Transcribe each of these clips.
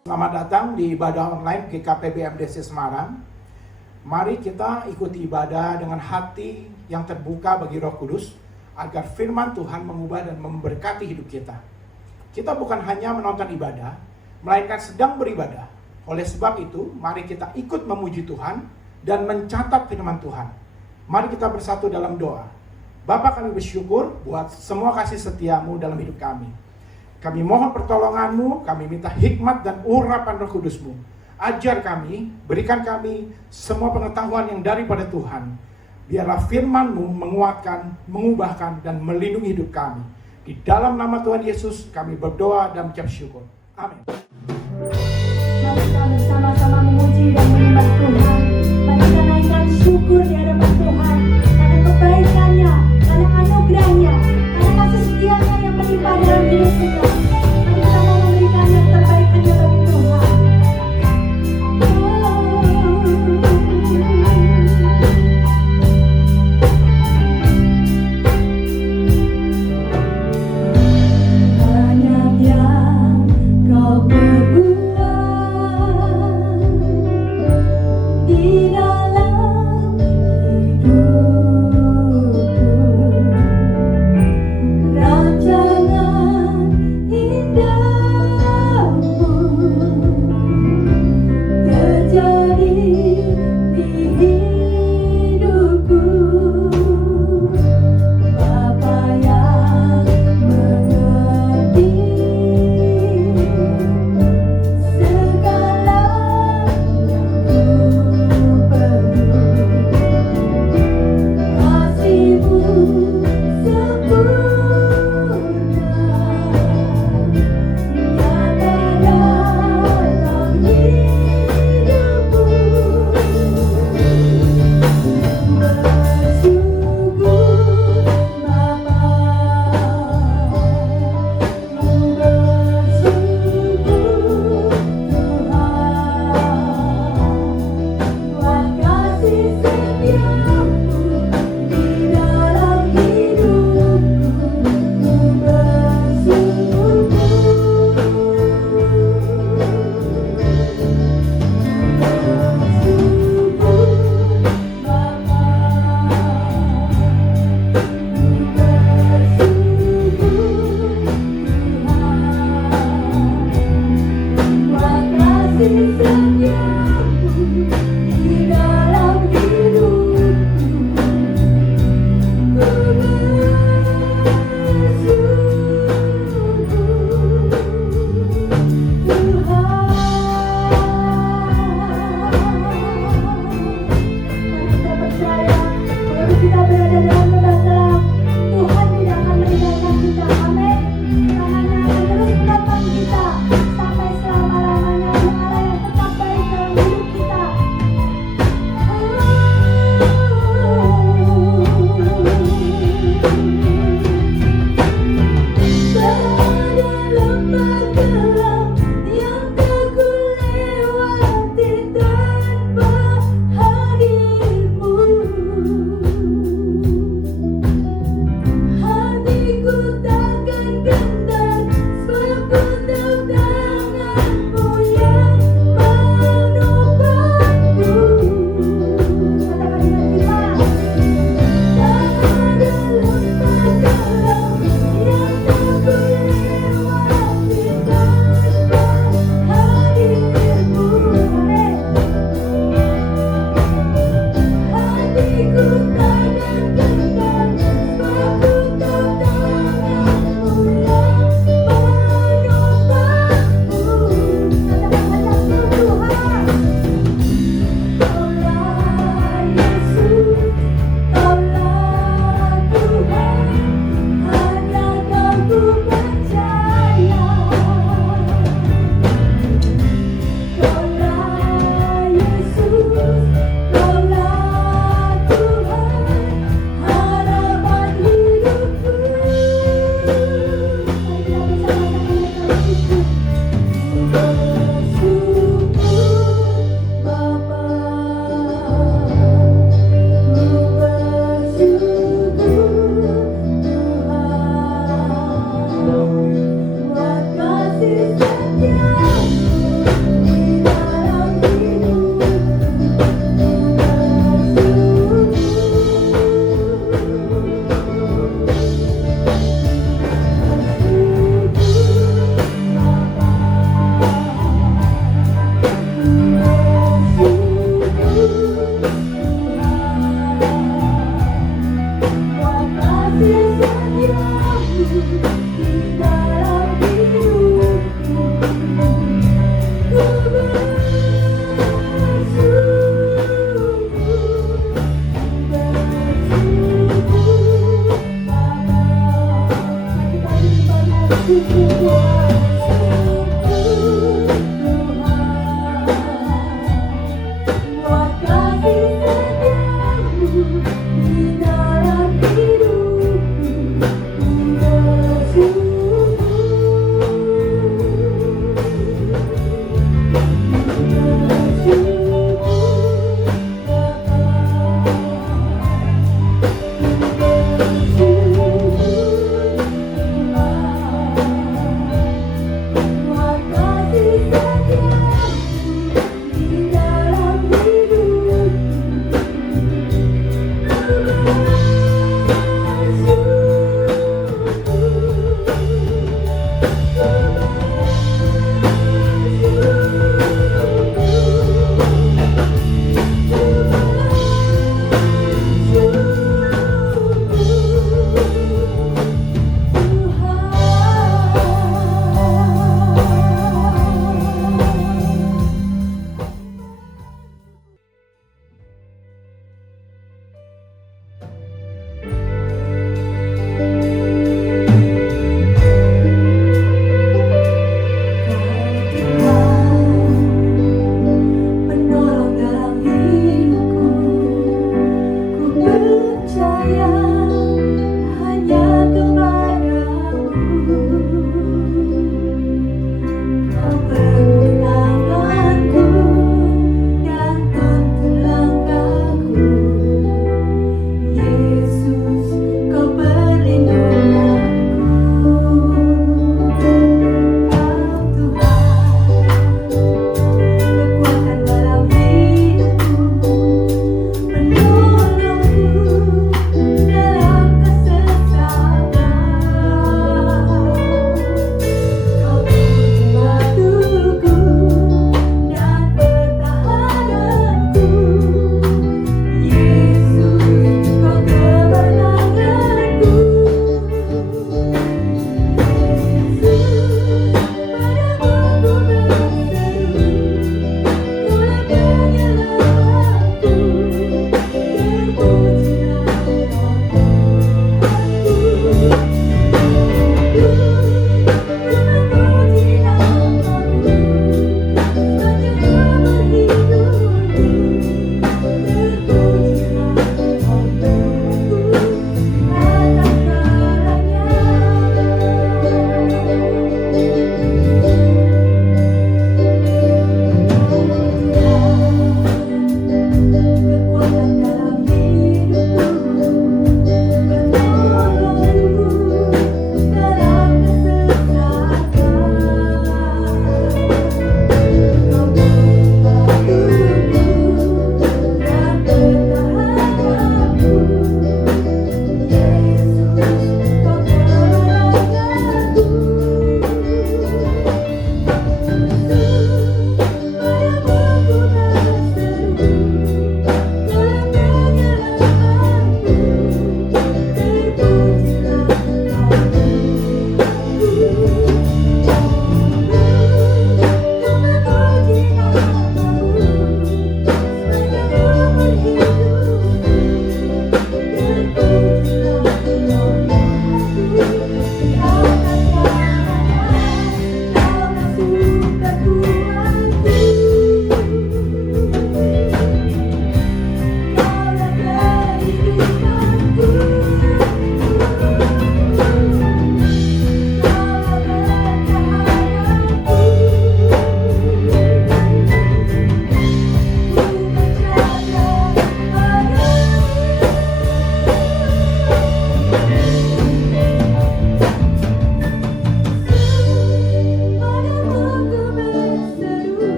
Selamat datang di ibadah online GKP BMDC Semarang. Mari kita ikuti ibadah dengan hati yang terbuka bagi Roh Kudus agar firman Tuhan mengubah dan memberkati hidup kita. Kita bukan hanya menonton ibadah, melainkan sedang beribadah. Oleh sebab itu, mari kita ikut memuji Tuhan dan mencatat firman Tuhan. Mari kita bersatu dalam doa. Bapa, kami bersyukur buat semua kasih setiamu dalam hidup kami. Kami mohon pertolonganmu, kami minta hikmat dan urapan Roh Kudusmu. Ajar kami, berikan kami semua pengetahuan yang daripada Tuhan. Biarlah firman-Mu menguatkan, mengubahkan, dan melindungi hidup kami. Di dalam nama Tuhan Yesus kami berdoa dan mengucap syukur. Amin. Mari kita bersama-sama memuji dan menyembah Tuhan. Mari kita naikkan syukur di hadapan Tuhan karena kebaikannya, karena anugerahnya, karena kasih setianya yang melimpah dalam hidup kita. Mari kita mau memberikan yang terbaik hanya bagi Tuhan. Banyak yang kau perbuat di dalam hidupku. Rancangan indahmu terjadi di hidupku. Bapa yang mengerti segala yang ku perlu, kasih-Mu sempurna nyata dalam hidupku. Bersyukur Bapa, bersyukur Tuhan, buat kasih setiamu di dalam hidupku. Kita berada dalam kebesaran, Tuhan tidak akan meninggalkan kita. Amin. Tangannya akan terus menopang kita sampai selama-lamanya. Allah yang tetap baik dalam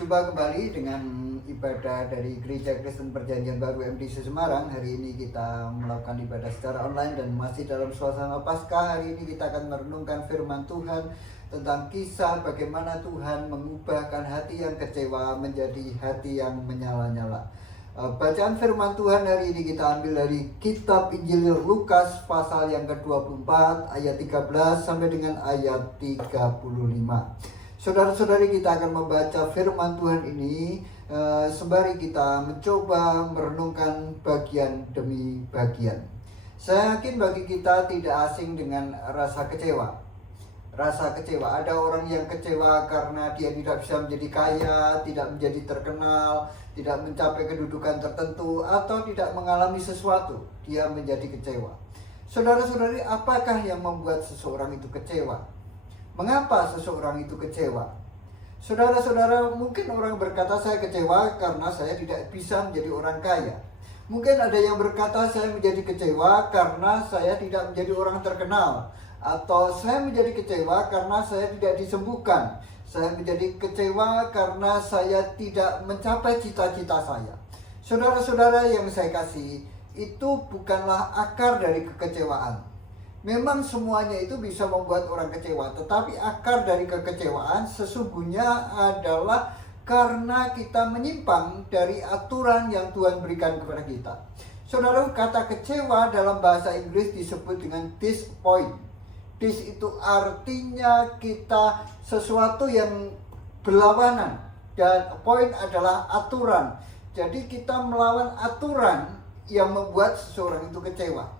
Berjumpa kembali dengan ibadah dari Gereja Kristen Perjanjian Baru MDC Semarang. Hari ini kita melakukan ibadah secara online dan masih dalam suasana Paskah. Hari ini kita akan merenungkan firman Tuhan tentang kisah bagaimana Tuhan mengubahkan hati yang kecewa menjadi hati yang menyala-nyala. Bacaan firman Tuhan hari ini kita ambil dari kitab Injil Lukas pasal yang ke-24 ayat 13 sampai dengan ayat 35. Saudara-saudari, kita akan membaca firman Tuhan ini sembari kita mencoba merenungkan bagian demi bagian. Saya yakin bagi kita tidak asing dengan rasa kecewa. Rasa kecewa, ada orang yang kecewa karena dia tidak bisa menjadi kaya, tidak menjadi terkenal, tidak mencapai kedudukan tertentu, atau tidak mengalami sesuatu. Dia menjadi kecewa. Saudara-saudari, apakah yang membuat seseorang itu kecewa? Mengapa seseorang itu kecewa? Saudara-saudara, mungkin orang berkata saya kecewa karena saya tidak bisa menjadi orang kaya. Mungkin ada yang berkata saya menjadi kecewa karena saya tidak menjadi orang terkenal. Atau saya menjadi kecewa karena saya tidak disembuhkan. Saya menjadi kecewa karena saya tidak mencapai cita-cita saya. Saudara-saudara yang saya kasih, itu bukanlah akar dari kekecewaan. Memang semuanya itu bisa membuat orang kecewa, tetapi akar dari kekecewaan sesungguhnya adalah karena kita menyimpang dari aturan yang Tuhan berikan kepada kita. Saudara, kata kecewa dalam bahasa Inggris disebut dengan disappoint. Dis itu artinya kita sesuatu yang berlawanan, dan point adalah aturan. Jadi kita melawan aturan yang membuat seseorang itu kecewa.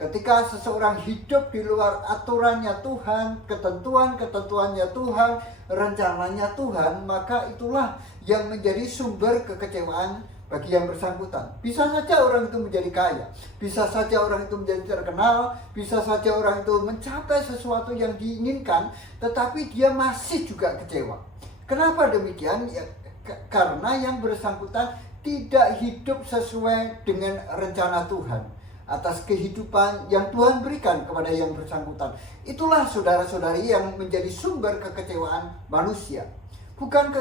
Ketika seseorang hidup di luar aturannya Tuhan, ketentuan-ketentuannya Tuhan, rencananya Tuhan, maka itulah yang menjadi sumber kekecewaan bagi yang bersangkutan. Bisa saja orang itu menjadi kaya, bisa saja orang itu menjadi terkenal, bisa saja orang itu mencapai sesuatu yang diinginkan, tetapi dia masih juga kecewa. Kenapa demikian? Ya, karena yang bersangkutan tidak hidup sesuai dengan rencana Tuhan atas kehidupan yang Tuhan berikan kepada yang bersangkutan. Itulah saudara-saudari yang menjadi sumber kekecewaan manusia. Bukan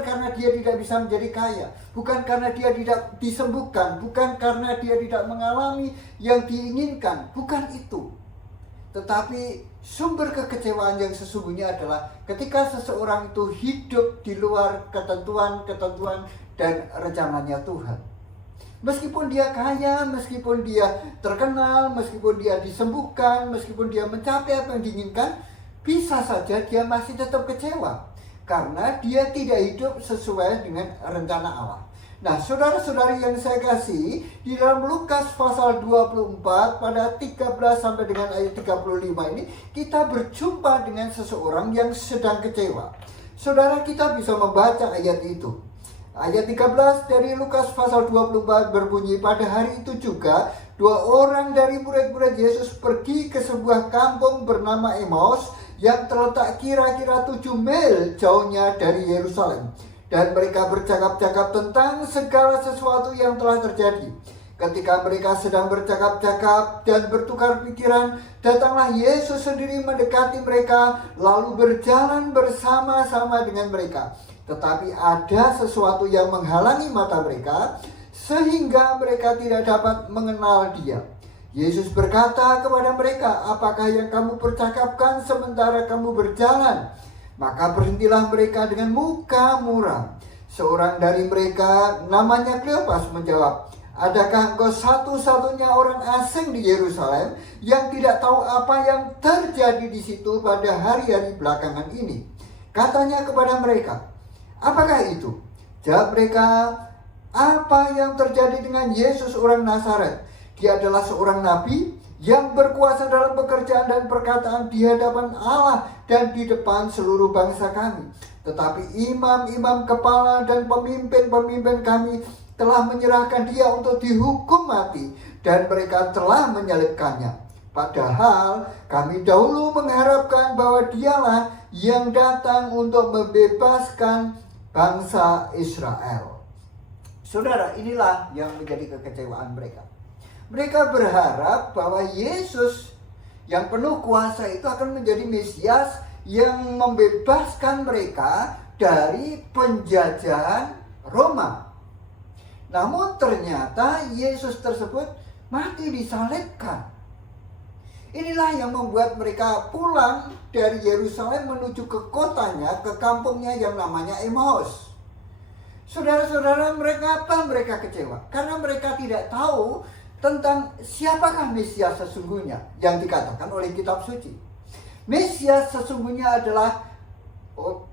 karena dia tidak bisa menjadi kaya, bukan karena dia tidak disembuhkan, bukan karena dia tidak mengalami yang diinginkan, bukan itu. Tetapi sumber kekecewaan yang sesungguhnya adalah ketika seseorang itu hidup di luar ketentuan-ketentuan dan rencananya Tuhan. Meskipun dia kaya, meskipun dia terkenal, meskipun dia disembuhkan, meskipun dia mencapai apa yang diinginkan, bisa saja dia masih tetap kecewa. Karena dia tidak hidup sesuai dengan rencana Allah. Nah, saudara-saudari yang saya kasih, di dalam Lukas pasal 24 pada 13 sampai dengan ayat 35 ini, kita berjumpa dengan seseorang yang sedang kecewa. Saudara, kita bisa membaca ayat itu. Ayat 13 dari Lukas pasal 24 berbunyi, pada hari itu juga 2 orang dari murid-murid Yesus pergi ke sebuah kampung bernama Emmaus yang terletak kira-kira 7 mil jauhnya dari Yerusalem. Dan mereka bercakap-cakap tentang segala sesuatu yang telah terjadi. Ketika mereka sedang bercakap-cakap dan bertukar pikiran, datanglah Yesus sendiri mendekati mereka, lalu berjalan bersama-sama dengan mereka. Tetapi ada sesuatu yang menghalangi mata mereka, sehingga mereka tidak dapat mengenal Dia. Yesus berkata kepada mereka, apakah yang kamu percakapkan sementara kamu berjalan? Maka berhentilah mereka dengan muka muram. Seorang dari mereka, namanya Kleopas, menjawab, adakah engkau satu-satunya orang asing di Yerusalem yang tidak tahu apa yang terjadi di situ pada hari-hari belakangan ini? Katanya kepada mereka, apakah itu? Jawab mereka, apa yang terjadi dengan Yesus orang Nazaret? Dia adalah seorang nabi yang berkuasa dalam pekerjaan dan perkataan di hadapan Allah dan di depan seluruh bangsa kami. Tetapi imam-imam kepala dan pemimpin-pemimpin kami telah menyerahkan dia untuk dihukum mati, dan mereka telah menyalibkannya. Padahal kami dahulu mengharapkan bahwa dialah yang datang untuk membebaskan bangsa Israel. Saudara, inilah yang menjadi kekecewaan mereka. Mereka berharap bahwa Yesus yang penuh kuasa itu akan menjadi Mesias yang membebaskan mereka dari penjajahan Roma. Namun ternyata Yesus tersebut mati disalibkan. Inilah yang membuat mereka pulang dari Yerusalem menuju ke kotanya, ke kampungnya yang namanya Emmaus. Saudara-saudara, mereka kecewa karena mereka tidak tahu tentang siapakah Mesias sesungguhnya yang dikatakan oleh kitab suci. Mesias sesungguhnya adalah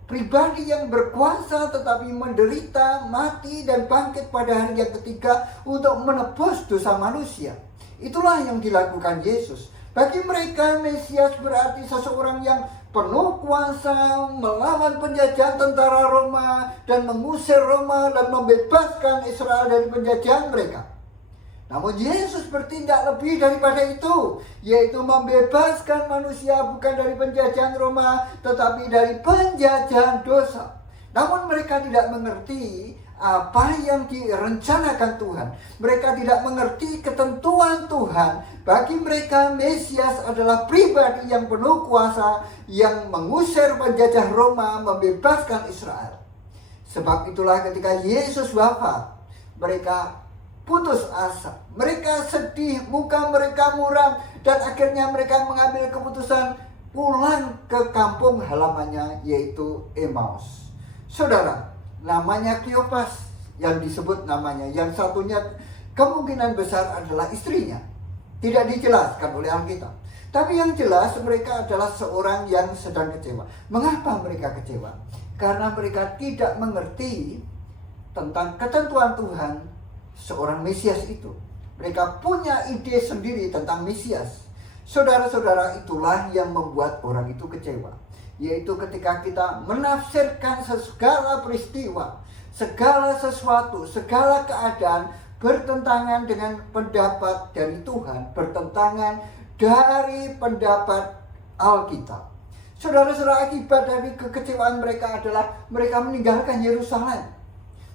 pribadi yang berkuasa tetapi menderita, mati dan bangkit pada hari yang ketiga untuk menebus dosa manusia. Itulah yang dilakukan Yesus. Bagi mereka Mesias berarti seseorang yang penuh kuasa melawan penjajahan tentara Roma dan mengusir Roma dan membebaskan Israel dari penjajahan mereka. Namun Yesus bertindak lebih daripada itu, yaitu membebaskan manusia bukan dari penjajahan Roma tetapi dari penjajahan dosa. Namun mereka tidak mengerti apa yang direncanakan Tuhan. Mereka tidak mengerti ketentuan Tuhan. Bagi mereka Mesias adalah pribadi yang penuh kuasa yang mengusir penjajah Roma, membebaskan Israel. Sebab itulah ketika Yesus wafat, mereka putus asa, mereka sedih, muka mereka muram, dan akhirnya mereka mengambil keputusan pulang ke kampung halamannya, yaitu Emmaus. Saudara, namanya Kleopas yang disebut namanya, yang satunya kemungkinan besar adalah istrinya. Tidak dijelaskan oleh Alkitab. Tapi yang jelas mereka adalah seorang yang sedang kecewa. Mengapa mereka kecewa? Karena mereka tidak mengerti tentang ketentuan Tuhan seorang Mesias itu. Mereka punya ide sendiri tentang Mesias. Saudara-saudara, itulah yang membuat orang itu kecewa. Yaitu ketika kita menafsirkan segala peristiwa, segala sesuatu, segala keadaan bertentangan dengan pendapat dari Tuhan, bertentangan dari pendapat Alkitab. Saudara-saudara, akibat dari kekecewaan mereka adalah mereka meninggalkan Yerusalem,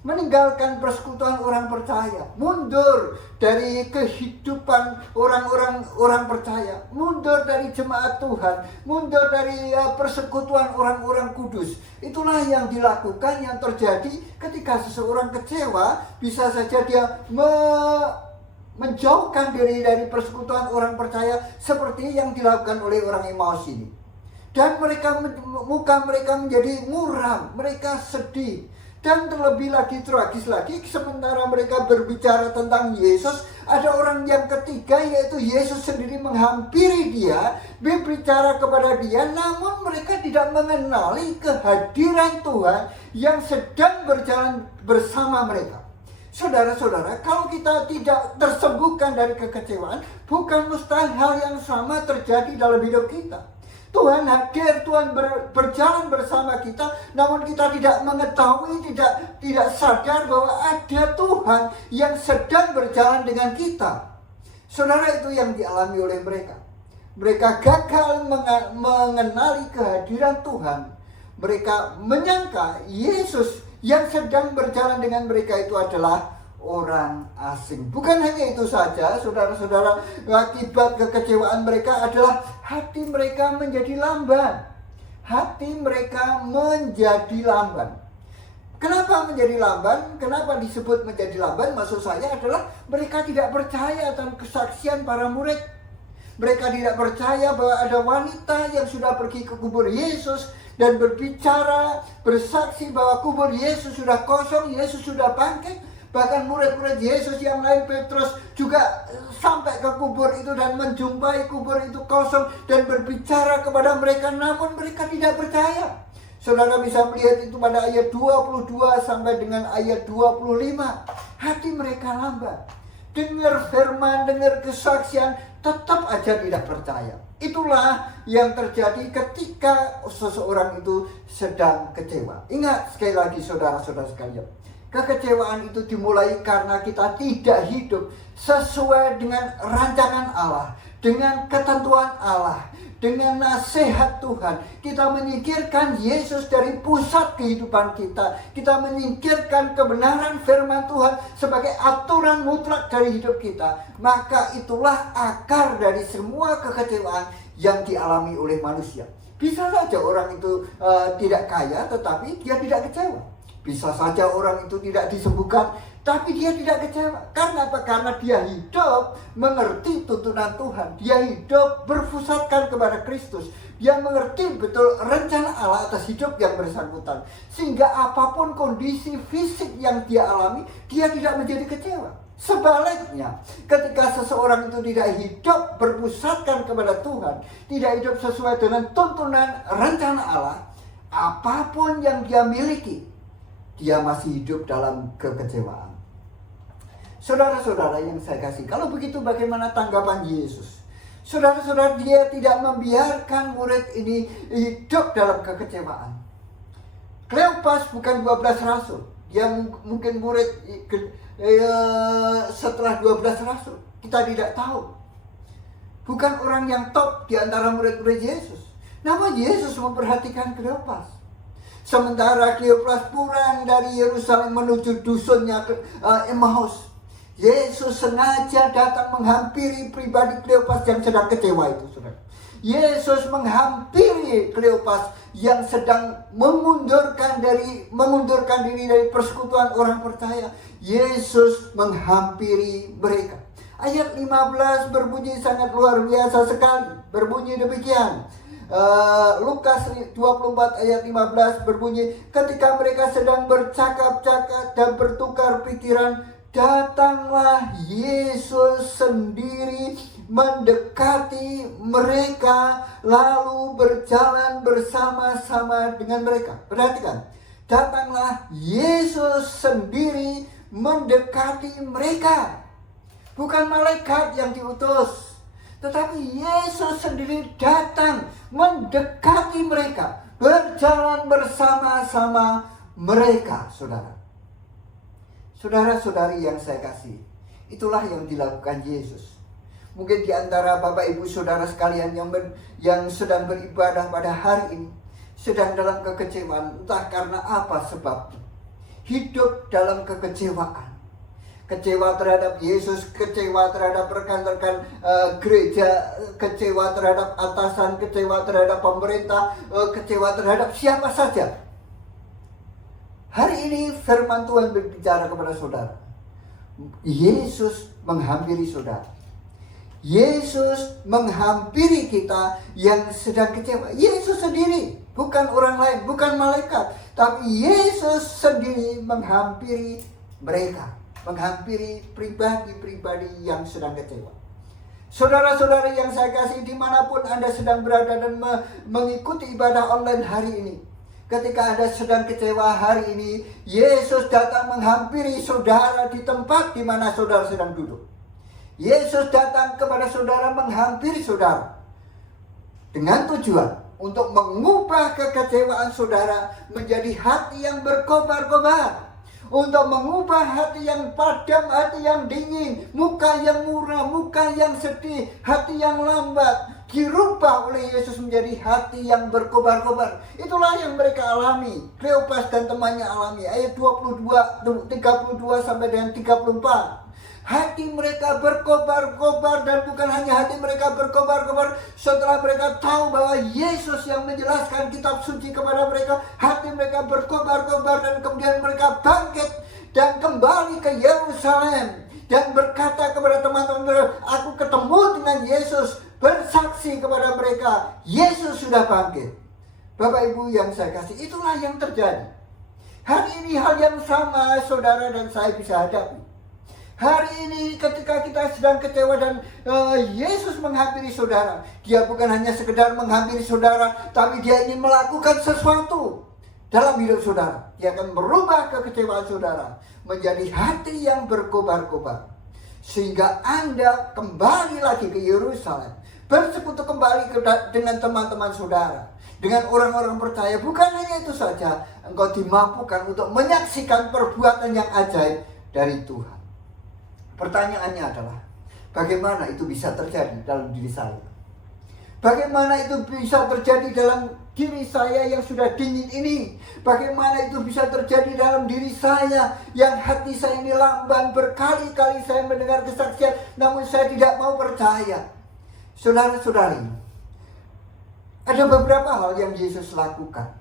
meninggalkan persekutuan orang percaya, mundur dari kehidupan orang percaya, mundur dari jemaat Tuhan, mundur dari persekutuan orang-orang kudus. Itulah yang dilakukan, yang terjadi ketika seseorang kecewa. Bisa saja dia menjauhkan diri dari persekutuan orang percaya seperti yang dilakukan oleh orang Emmaus ini. Dan muka mereka menjadi muram, mereka sedih. Dan terlebih lagi tragis lagi, sementara mereka berbicara tentang Yesus, ada orang yang ketiga, yaitu Yesus sendiri menghampiri dia, berbicara kepada dia, namun mereka tidak mengenali kehadiran Tuhan yang sedang berjalan bersama mereka. Saudara-saudara, kalau kita tidak tersembuhkan dari kekecewaan, bukan mustahil hal yang sama terjadi dalam hidup kita. Tuhan hadir, Tuhan berjalan bersama kita, namun kita tidak mengetahui, tidak sadar bahwa ada Tuhan yang sedang berjalan dengan kita. Saudara, itu yang dialami oleh mereka. Mereka gagal mengenali kehadiran Tuhan. Mereka menyangka Yesus yang sedang berjalan dengan mereka itu adalah orang asing. Bukan hanya itu saja, saudara-saudara, akibat kekecewaan mereka adalah hati mereka menjadi lamban. Hati mereka menjadi lamban. Kenapa menjadi lamban? Kenapa disebut menjadi lamban? Maksud saya adalah mereka tidak percaya akan kesaksian para murid. Mereka tidak percaya bahwa ada wanita yang sudah pergi ke kubur Yesus dan berbicara, bersaksi bahwa kubur Yesus sudah kosong, Yesus sudah bangkit. Bahkan murid-murid Yesus yang lain, Petrus, juga sampai ke kubur itu dan menjumpai kubur itu kosong dan berbicara kepada mereka, namun mereka tidak percaya. Saudara bisa melihat itu pada ayat 22 sampai dengan ayat 25. Hati mereka lambat. Dengar firman, dengar kesaksian, tetap aja tidak percaya. Itulah yang terjadi ketika seseorang itu sedang kecewa. Ingat sekali lagi saudara-saudara sekalian, kekecewaan itu dimulai karena kita tidak hidup sesuai dengan rancangan Allah, dengan ketentuan Allah, dengan nasihat Tuhan. Kita menyingkirkan Yesus dari pusat kehidupan kita. Kita menyingkirkan kebenaran firman Tuhan sebagai aturan mutlak dari hidup kita. Maka itulah akar dari semua kekecewaan yang dialami oleh manusia. Bisa saja orang itu tidak kaya, tetapi dia tidak kecewa. Bisa saja orang itu tidak disembuhkan, tapi dia tidak kecewa. Karena apa? Karena dia hidup mengerti tuntunan Tuhan. Dia hidup berpusatkan kepada Kristus. Dia mengerti betul rencana Allah atas hidup yang bersangkutan. Sehingga apapun kondisi fisik yang dia alami, dia tidak menjadi kecewa. Sebaliknya, ketika seseorang itu tidak hidup berpusatkan kepada Tuhan, tidak hidup sesuai dengan tuntunan rencana Allah, apapun yang dia miliki, dia masih hidup dalam kekecewaan. Saudara-saudara yang saya kasih, kalau begitu bagaimana tanggapan Yesus? Saudara-saudara, dia tidak membiarkan murid ini hidup dalam kekecewaan. Kleopas bukan 12 rasul. Dia mungkin murid setelah 12 rasul. Kita tidak tahu. Bukan orang yang top di antara murid-murid Yesus. Namun Yesus memperhatikan Kleopas. Sementara Kleopas pulang dari Yerusalem menuju dusunnya Emmaus, Yesus sengaja datang menghampiri pribadi Kleopas yang sedang kecewa itu, saudara. Yesus menghampiri Kleopas yang sedang mengundurkan diri dari persekutuan orang percaya. Yesus menghampiri mereka. Ayat 15 berbunyi sangat luar biasa sekali. Berbunyi demikian. Lukas 24 ayat 15 berbunyi, ketika mereka sedang bercakap-cakap dan bertukar pikiran, datanglah Yesus sendiri mendekati mereka, lalu berjalan bersama-sama dengan mereka. Perhatikan, datanglah Yesus sendiri mendekati mereka. Bukan malaikat yang diutus, tetapi Yesus sendiri datang mendekati mereka, berjalan bersama-sama mereka, saudara. Saudara-saudari yang saya kasih, itulah yang dilakukan Yesus. Mungkin di antara Bapak Ibu Saudara sekalian yang sedang beribadah pada hari ini, sedang dalam kekecewaan, entah karena apa sebabnya. Hidup dalam kekecewaan. Kecewa terhadap Yesus, kecewa terhadap rekan-rekan gereja, kecewa terhadap atasan, kecewa terhadap pemerintah, kecewa terhadap siapa saja. Hari ini firman Tuhan berbicara kepada saudara. Yesus menghampiri saudara. Yesus menghampiri kita yang sedang kecewa. Yesus sendiri, bukan orang lain, bukan malaikat, tapi Yesus sendiri menghampiri mereka. Menghampiri pribadi-pribadi yang sedang kecewa. Saudara-saudara yang saya kasih, dimanapun Anda sedang berada dan mengikuti ibadah online hari ini, ketika Anda sedang kecewa hari ini, Yesus datang menghampiri saudara di tempat di mana saudara sedang duduk. Yesus datang kepada saudara, menghampiri saudara dengan tujuan untuk mengubah kekecewaan saudara menjadi hati yang berkobar-kobar. Untuk mengubah hati yang padam, hati yang dingin, muka yang murah, muka yang sedih, hati yang lambat, dirubah oleh Yesus menjadi hati yang berkobar-kobar. Itulah yang mereka alami. Kleopas dan temannya alami. Ayat 32 sampai dengan 34. Hati mereka berkobar-kobar, dan bukan hanya hati mereka berkobar-kobar. Setelah mereka tahu bahwa Yesus yang menjelaskan kitab suci kepada mereka, hati mereka berkobar-kobar, dan kemudian mereka bangkit dan kembali ke Yerusalem dan berkata kepada teman-teman mereka, aku ketemu dengan Yesus, bersaksi kepada mereka, Yesus sudah bangkit. Bapak Ibu yang saya kasih, itulah yang terjadi. Hari ini hal yang sama saudara dan saya bisa hadapi. Hari ini ketika kita sedang kecewa dan Yesus menghampiri saudara, dia bukan hanya sekedar menghampiri saudara, tapi dia ingin melakukan sesuatu dalam hidup saudara. Dia akan merubah kekecewaan saudara menjadi hati yang berkobar-kobar, sehingga Anda kembali lagi ke Yerusalem, bersekutu kembali dengan teman-teman saudara, dengan orang-orang percaya. Bukan hanya itu saja, engkau dimampukan untuk menyaksikan perbuatan yang ajaib dari Tuhan. Pertanyaannya adalah, bagaimana itu bisa terjadi dalam diri saya? Bagaimana itu bisa terjadi dalam diri saya yang sudah dingin ini? Bagaimana itu bisa terjadi dalam diri saya yang hati saya ini lamban? Berkali-kali saya mendengar kesaksian, namun saya tidak mau percaya. Saudara-saudari, Ada beberapa hal yang Yesus lakukan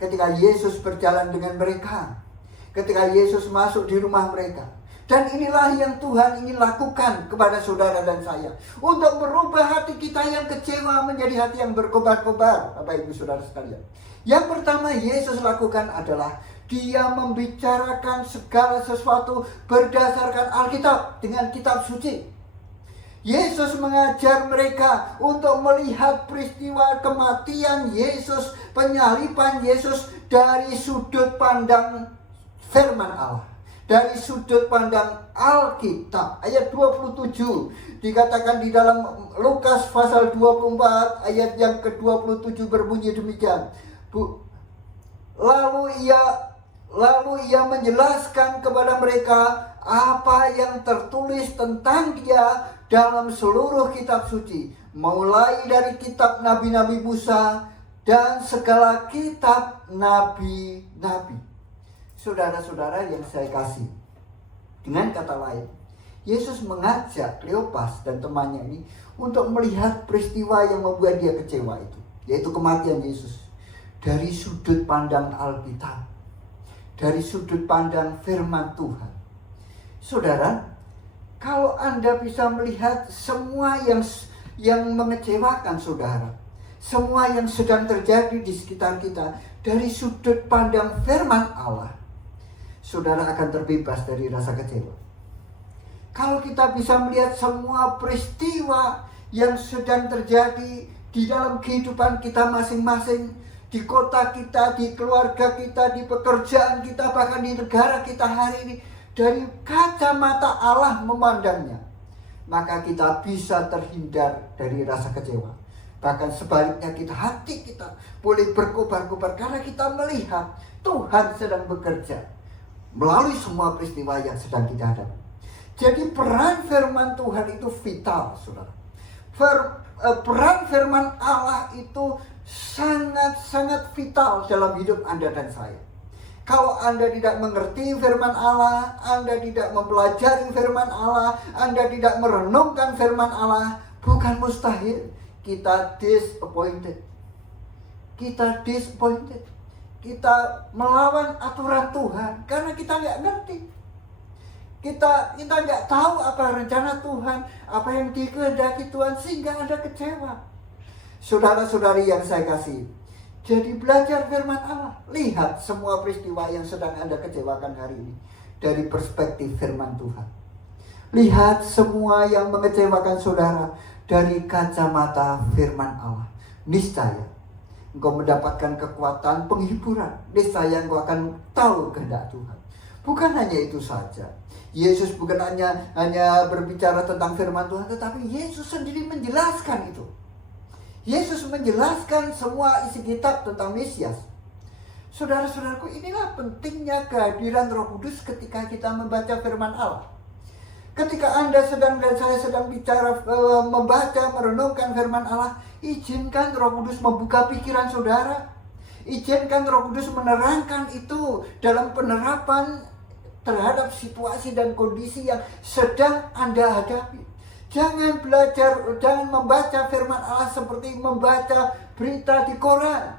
ketika Yesus berjalan dengan mereka, ketika Yesus masuk di rumah mereka. Dan inilah yang Tuhan ingin lakukan kepada saudara dan saya, untuk merubah hati kita yang kecewa menjadi hati yang berkobar-kobar, Bapak Ibu Saudara sekalian. Yang pertama Yesus lakukan adalah Dia membicarakan segala sesuatu berdasarkan Alkitab, dengan kitab suci. Yesus mengajar mereka untuk melihat peristiwa kematian Yesus, penyaliban Yesus dari sudut pandang firman Allah, dari sudut pandang Alkitab. Ayat 27 dikatakan di dalam Lukas pasal 24 ayat yang ke-27 berbunyi demikian. Lalu ia menjelaskan kepada mereka apa yang tertulis tentang Dia dalam seluruh kitab suci, mulai dari kitab nabi-nabi Musa dan segala kitab nabi-nabi. Saudara-saudara yang saya kasih, dengan kata lain, Yesus mengajak Kleopas dan temannya ini untuk melihat peristiwa yang membuat dia kecewa itu, yaitu kematian Yesus, dari sudut pandang Alkitab, dari sudut pandang firman Tuhan. Saudara, kalau Anda bisa melihat semua yang mengecewakan saudara, semua yang sedang terjadi di sekitar kita dari sudut pandang firman Allah, saudara akan terbebas dari rasa kecewa. Kalau kita bisa melihat semua peristiwa yang sedang terjadi di dalam kehidupan kita masing-masing, di kota kita, di keluarga kita, di pekerjaan kita, bahkan di negara kita hari ini, dari kacamata Allah memandangnya, maka kita bisa terhindar dari rasa kecewa. Bahkan sebaliknya, hati kita boleh berkobar-kobar karena kita melihat Tuhan sedang bekerja melalui semua peristiwa yang sedang kita hadapi. Jadi peran firman Tuhan itu vital, saudara. Peran firman Allah itu sangat-sangat vital dalam hidup Anda dan saya. Kalau Anda tidak mengerti firman Allah, Anda tidak mempelajari firman Allah, Anda tidak merenungkan firman Allah, bukan mustahil kita disappointed. Kita melawan aturan Tuhan karena kita nggak ngerti. Kita nggak tahu apa rencana Tuhan, apa yang dikehendaki Tuhan, sehingga Anda kecewa. Saudara-saudari yang saya kasih, jadi belajar firman Allah. Lihat semua peristiwa yang sedang Anda kecewakan hari ini dari perspektif firman Tuhan. Lihat semua yang mengecewakan saudara dari kacamata firman Allah. Niscaya engkau mendapatkan kekuatan penghiburan. Niscaya engkau akan tahu kehendak Tuhan. Bukan hanya itu saja, Yesus bukan hanya berbicara tentang firman Tuhan, tetapi Yesus sendiri menjelaskan itu. Yesus menjelaskan semua isi kitab tentang Mesias. Saudara-saudaraku, inilah pentingnya kehadiran Roh Kudus ketika kita membaca firman Allah. Ketika Anda dan saya sedang bicara, membaca, merenungkan firman Allah, izinkan Roh Kudus membuka pikiran saudara. Izinkan Roh Kudus menerangkan itu dalam penerapan terhadap situasi dan kondisi yang sedang Anda hadapi. Jangan membaca firman Allah seperti membaca berita di koran.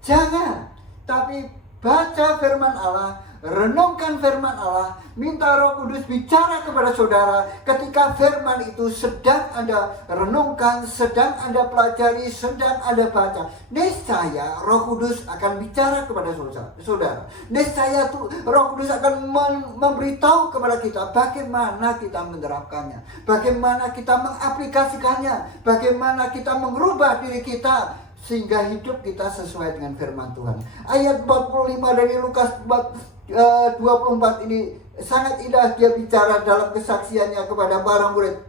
Jangan, tapi baca firman Allah, renungkan firman Allah, minta Roh Kudus bicara kepada saudara ketika firman itu sedang Anda renungkan, sedang Anda pelajari, sedang Anda baca. Niscaya Roh Kudus akan bicara kepada saudara. Niscaya Roh Kudus akan memberitahu kepada kita bagaimana kita menerapkannya, bagaimana kita mengaplikasikannya, bagaimana kita mengubah diri kita sehingga hidup kita sesuai dengan firman Tuhan. Ayat 45 dari Lukas 24 ini sangat indah. Dia bicara dalam kesaksiannya kepada para murid.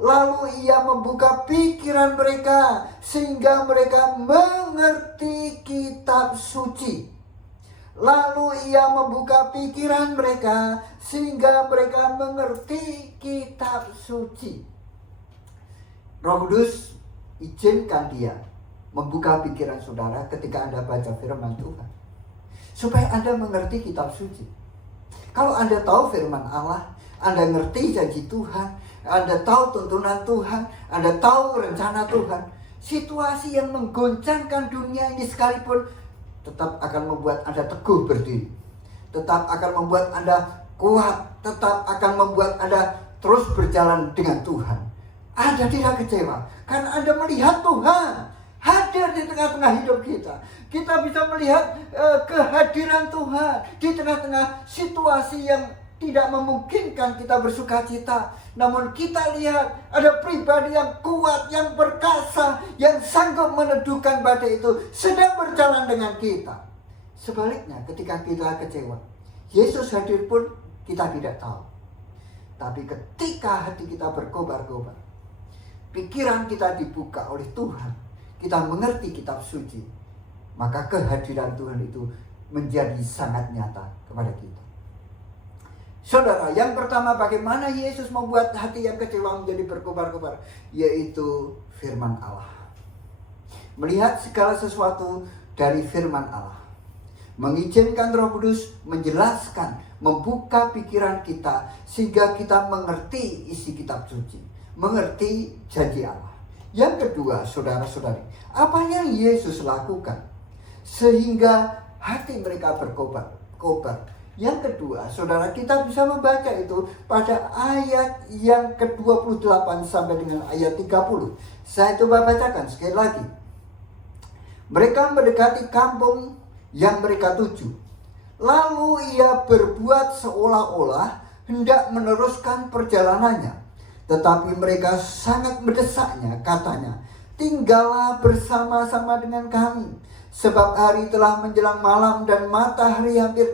Lalu ia membuka pikiran mereka sehingga mereka mengerti kitab suci. Lalu ia membuka pikiran mereka sehingga mereka mengerti kitab suci. Roh Kudus, izinkan dia membuka pikiran saudara ketika Anda baca firman Tuhan, supaya Anda mengerti kitab suci. Kalau Anda tahu firman Allah, Anda ngerti janji Tuhan, Anda tahu tuntunan Tuhan, Anda tahu rencana Tuhan, situasi yang menggoncangkan dunia ini sekalipun tetap akan membuat Anda teguh berdiri, tetap akan membuat Anda kuat, tetap akan membuat Anda terus berjalan dengan Tuhan. Anda tidak kecewa karena Anda melihat Tuhan hadir di tengah-tengah hidup kita. Kita bisa melihat kehadiran Tuhan di tengah-tengah situasi yang tidak memungkinkan kita bersuka cita. Namun kita lihat ada pribadi yang kuat, yang perkasa, yang sanggup meneduhkan badai itu sedang berjalan dengan kita. Sebaliknya ketika kita kecewa, Yesus hadir pun kita tidak tahu. Tapi ketika hati kita berkobar-kobar, pikiran kita dibuka oleh Tuhan, kita mengerti kitab suci, maka kehadiran Tuhan itu menjadi sangat nyata kepada kita. Saudara, yang pertama bagaimana Yesus membuat hati yang kecewa menjadi berkobar-kobar, yaitu firman Allah. Melihat segala sesuatu dari firman Allah. Mengizinkan Roh Kudus menjelaskan, membuka pikiran kita sehingga kita mengerti isi kitab suci, mengerti janji Allah. Yang kedua, saudara-saudari, apa yang Yesus lakukan sehingga hati mereka berkobar-kobar? Yang kedua, saudara, kita bisa membaca itu pada ayat yang ke-28 sampai dengan ayat 30. Saya coba bacakan sekali lagi. Mereka mendekati kampung yang mereka tuju. Lalu ia berbuat seolah-olah hendak meneruskan perjalanannya. Tetapi mereka sangat mendesaknya, katanya, "Tinggallah bersama-sama dengan kami, sebab hari telah menjelang malam dan matahari hampir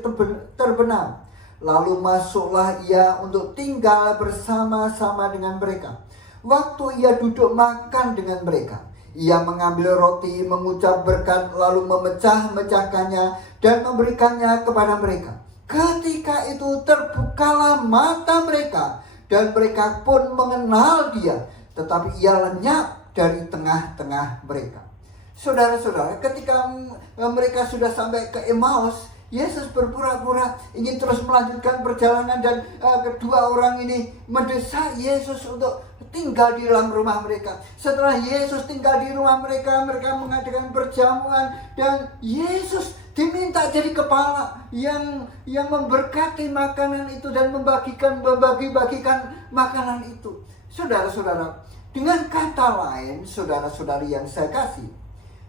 terbenam." Lalu masuklah ia untuk tinggal bersama-sama dengan mereka. Waktu ia duduk makan dengan mereka, ia mengambil roti, mengucap berkat, lalu memecah-mecahkannya dan memberikannya kepada mereka. Ketika itu terbukalah mata mereka, dan mereka pun mengenal dia, tetapi ia lenyap dari tengah-tengah mereka. Saudara-saudara, ketika mereka sudah sampai ke Emmaus, Yesus berpura-pura ingin terus melanjutkan perjalanan dan kedua orang ini mendesak Yesus untuk tinggal di dalam rumah mereka. Setelah Yesus tinggal di rumah mereka, mereka mengadakan perjamuan dan Yesus diminta jadi kepala yang memberkati makanan itu dan membagi-bagikan makanan itu. Saudara-saudara, dengan kata lain, saudara-saudari yang saya kasih,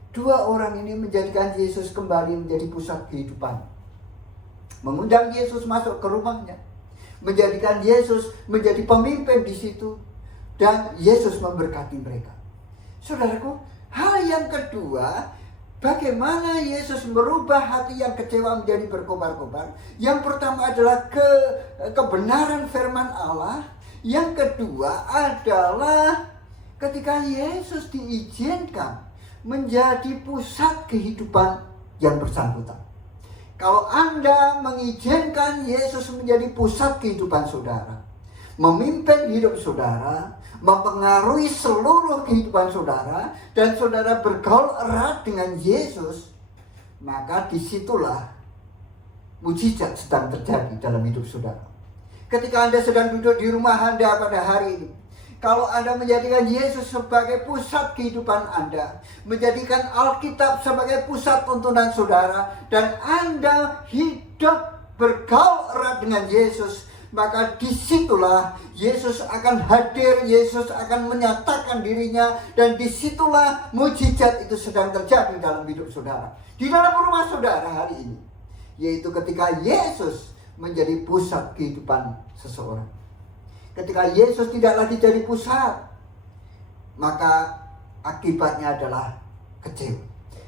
dua orang ini menjadikan Yesus kembali menjadi pusat kehidupan. Mengundang Yesus masuk ke rumahnya, menjadikan Yesus menjadi pemimpin di situ, dan Yesus memberkati mereka. Saudaraku, hal yang kedua, bagaimana Yesus merubah hati yang kecewa menjadi berkobar-kobar. Yang pertama adalah kebenaran firman Allah. Yang kedua adalah ketika Yesus diizinkan menjadi pusat kehidupan yang bersangkutan. Kalau Anda mengizinkan Yesus menjadi pusat kehidupan saudara, memimpin hidup saudara, mempengaruhi seluruh kehidupan saudara, dan saudara bergaul erat dengan Yesus, maka disitulah mujizat sedang terjadi dalam hidup saudara. Ketika Anda sedang duduk di rumah Anda pada hari ini, kalau Anda menjadikan Yesus sebagai pusat kehidupan Anda, menjadikan Alkitab sebagai pusat tuntunan saudara, dan Anda hidup bergaul erat dengan Yesus, maka disitulah Yesus akan hadir, Yesus akan menyatakan dirinya, dan disitulah mujizat itu sedang terjadi dalam hidup saudara. Di dalam rumah saudara hari ini, yaitu ketika Yesus menjadi pusat kehidupan seseorang. Ketika Yesus tidak lagi jadi pusat, maka akibatnya adalah kecewa.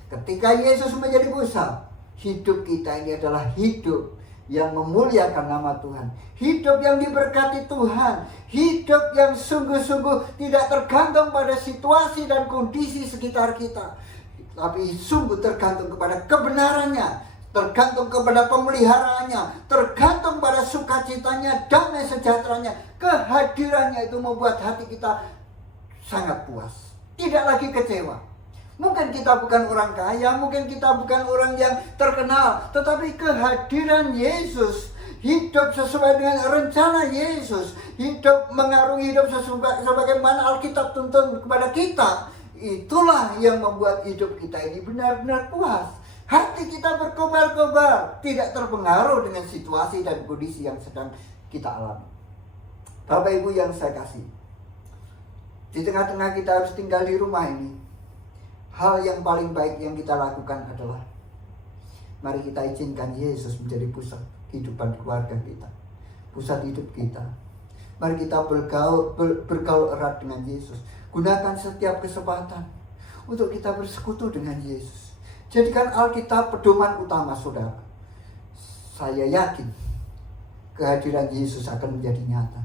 Ketika Yesus menjadi pusat, hidup kita ini adalah hidup yang memuliakan nama Tuhan, hidup yang diberkati Tuhan, hidup yang sungguh-sungguh tidak tergantung pada situasi dan kondisi sekitar kita, tapi sungguh tergantung kepada kebenarannya, tergantung kepada pemeliharaannya, tergantung pada sukacitanya, damai sejahteranya. Kehadirannya itu membuat hati kita sangat puas, tidak lagi kecewa. Mungkin kita bukan orang kaya, mungkin kita bukan orang yang terkenal, tetapi kehadiran Yesus, hidup sesuai dengan rencana Yesus, hidup mengarungi hidup sebagaimana Alkitab tuntun kepada kita, Itulah yang membuat hidup kita ini benar-benar puas. Hati kita berkobar-kobar, tidak terpengaruh dengan situasi dan kondisi yang sedang kita alami. Bapak Ibu yang saya kasih, di tengah-tengah kita harus tinggal di rumah ini, hal yang paling baik yang kita lakukan adalah mari kita izinkan Yesus menjadi pusat kehidupan keluarga kita, pusat hidup kita. Mari kita bergaul erat dengan Yesus. Gunakan setiap kesempatan untuk kita bersekutu dengan Yesus. Jadikan Alkitab pedoman utama saudara. Saya yakin kehadiran Yesus akan menjadi nyata.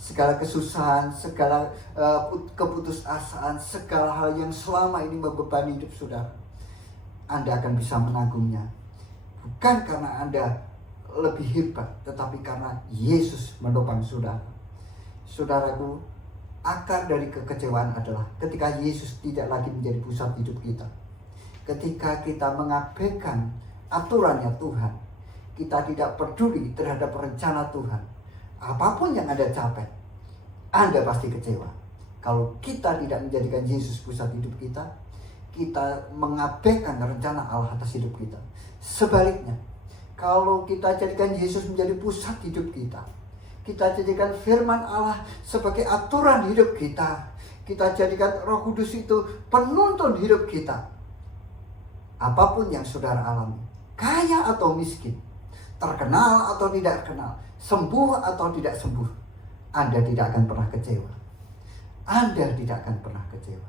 Segala kesusahan, segala keputusasaan, segala hal yang selama ini membebani hidup saudara, Anda akan bisa menanggungnya. Bukan karena Anda lebih hebat, tetapi karena Yesus menopang saudara. Saudaraku, akar dari kekecewaan adalah ketika Yesus tidak lagi menjadi pusat hidup kita. Ketika kita mengabaikan aturannya Tuhan, kita tidak peduli terhadap rencana Tuhan. Apapun yang Anda capai, Anda pasti kecewa. Kalau kita tidak menjadikan Yesus pusat hidup kita, kita mengabaikan rencana Allah atas hidup kita. Sebaliknya, kalau kita jadikan Yesus menjadi pusat hidup kita, kita jadikan firman Allah sebagai aturan hidup kita, kita jadikan Roh Kudus itu penuntun hidup kita. Apapun yang saudara alami, kaya atau miskin, terkenal atau tidak terkenal, sembuh atau tidak sembuh, Anda tidak akan pernah kecewa. Anda tidak akan pernah kecewa.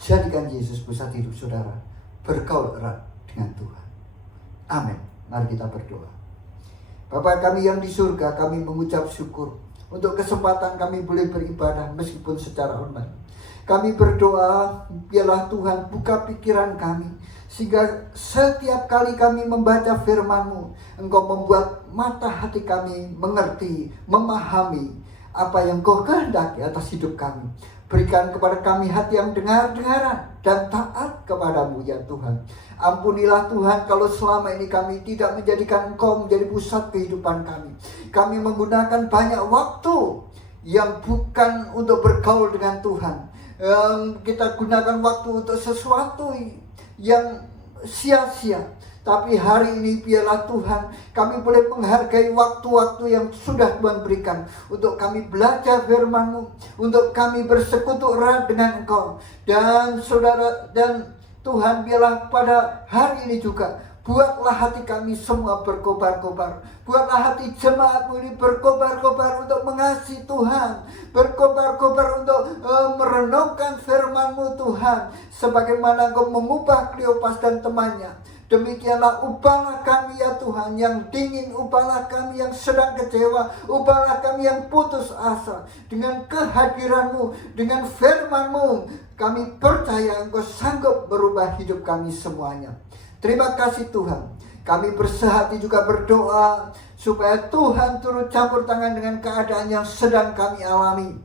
Jadikan Yesus pusat hidup saudara, bergaul erat dengan Tuhan. Amin. Mari kita berdoa. Bapa kami yang di surga, kami mengucap syukur untuk kesempatan kami boleh beribadah meskipun secara online. Kami berdoa, biarlah Tuhan buka pikiran kami, sehingga setiap kali kami membaca firman-Mu, Engkau membuat mata hati kami mengerti, memahami apa yang Engkau kehendaki atas hidup kami. Berikan kepada kami hati yang dengar-dengaran dan taat kepadamu ya Tuhan. Ampunilah Tuhan kalau selama ini kami tidak menjadikan Engkau menjadi pusat kehidupan kami. Kami menggunakan banyak waktu yang bukan untuk bergaul dengan Tuhan. Kita gunakan waktu untuk sesuatu yang sia-sia. Tapi hari ini biarlah Tuhan kami boleh menghargai waktu-waktu yang sudah Tuhan berikan untuk kami belajar firman-Mu, untuk kami bersekutu erat dengan Engkau. Dan saudara dan Tuhan, biarlah pada hari ini juga buatlah hati kami semua berkobar-kobar. Buatlah hati jemaat-Mu ini berkobar-kobar untuk mengasihi Tuhan, berkobar-kobar untuk merenungkan firman-Mu Tuhan, sebagaimana Engkau mengubah Kleopas dan temannya. Demikianlah ubahlah kami ya Tuhan yang dingin, ubahlah kami yang sedang kecewa, ubahlah kami yang putus asa. Dengan kehadiran-Mu, dengan firman-Mu, kami percaya Engkau sanggup merubah hidup kami semuanya. Terima kasih Tuhan. Kami bersehati juga berdoa supaya Tuhan turut campur tangan dengan keadaan yang sedang kami alami,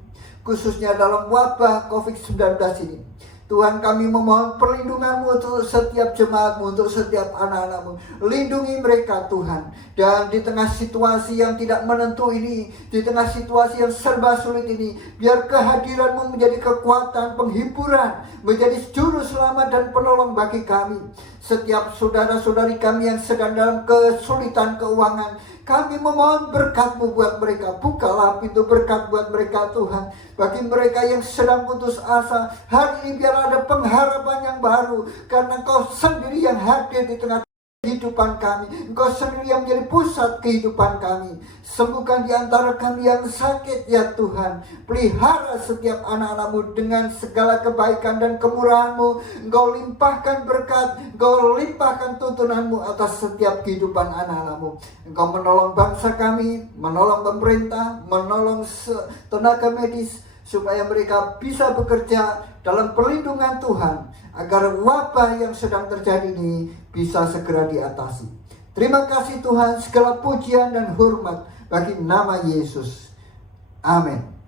khususnya dalam wabah COVID-19 ini. Tuhan, kami memohon perlindungan-Mu untuk setiap jemaat-Mu, untuk setiap anak-anak-Mu. Lindungi mereka Tuhan. Dan di tengah situasi yang tidak menentu ini, di tengah situasi yang serba sulit ini, biar kehadiran-Mu menjadi kekuatan, penghiburan, menjadi juru selamat dan penolong bagi kami. Setiap saudara-saudari kami yang sedang dalam kesulitan keuangan, kami memohon berkat-Mu buat mereka. Bukalah pintu berkat buat mereka Tuhan. Bagi mereka yang sedang putus asa, hari ini biar ada pengharapan yang baru. Karena Engkau sendiri yang hadir di tengah kehidupan kami. Engkau sendiri yang menjadi pusat kehidupan kami. Sembuhkan di antara kami yang sakit ya Tuhan. Pelihara setiap anak-anak-Mu dengan segala kebaikan dan kemurahan-Mu. Engkau limpahkan berkat, Engkau limpahkan tuntunan-Mu atas setiap kehidupan anak-anak-Mu. Engkau menolong bangsa kami, menolong pemerintah, menolong tenaga medis, supaya mereka bisa bekerja dalam perlindungan Tuhan, agar wabah yang sedang terjadi ini bisa segera diatasi. Terima kasih Tuhan, segala pujian dan hormat bagi nama Yesus. Amin.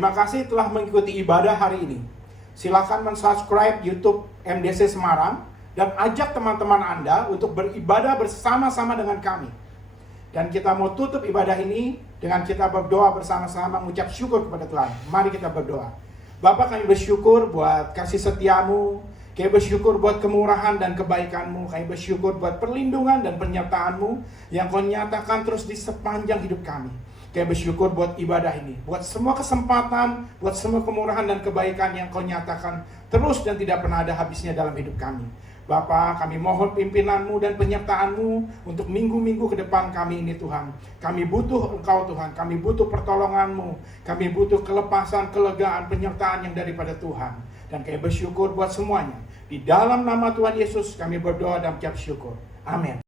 Terima kasih telah mengikuti ibadah hari ini. Silakan mensubscribe YouTube MDC Semarang dan ajak teman-teman Anda untuk beribadah bersama-sama dengan kami. Dan kita mau tutup ibadah ini dengan kita berdoa bersama-sama, mengucap syukur kepada Tuhan. Mari kita berdoa. Bapa, kami bersyukur buat kasih setiamu, kami bersyukur buat kemurahan dan kebaikanmu, kami bersyukur buat perlindungan dan penyertaanmu yang kau nyatakan terus di sepanjang hidup kami. Kami bersyukur buat ibadah ini, buat semua kesempatan, buat semua kemurahan dan kebaikan yang kau nyatakan terus dan tidak pernah ada habisnya dalam hidup kami. Bapa, kami mohon pimpinanmu dan penyertaanmu untuk minggu-minggu ke depan kami ini Tuhan. Kami butuh Engkau Tuhan, kami butuh pertolonganmu, kami butuh kelepasan, kelegaan, penyertaan yang daripada Tuhan. Dan kami bersyukur buat semuanya. Di dalam nama Tuhan Yesus kami berdoa dan ucap syukur. Amin.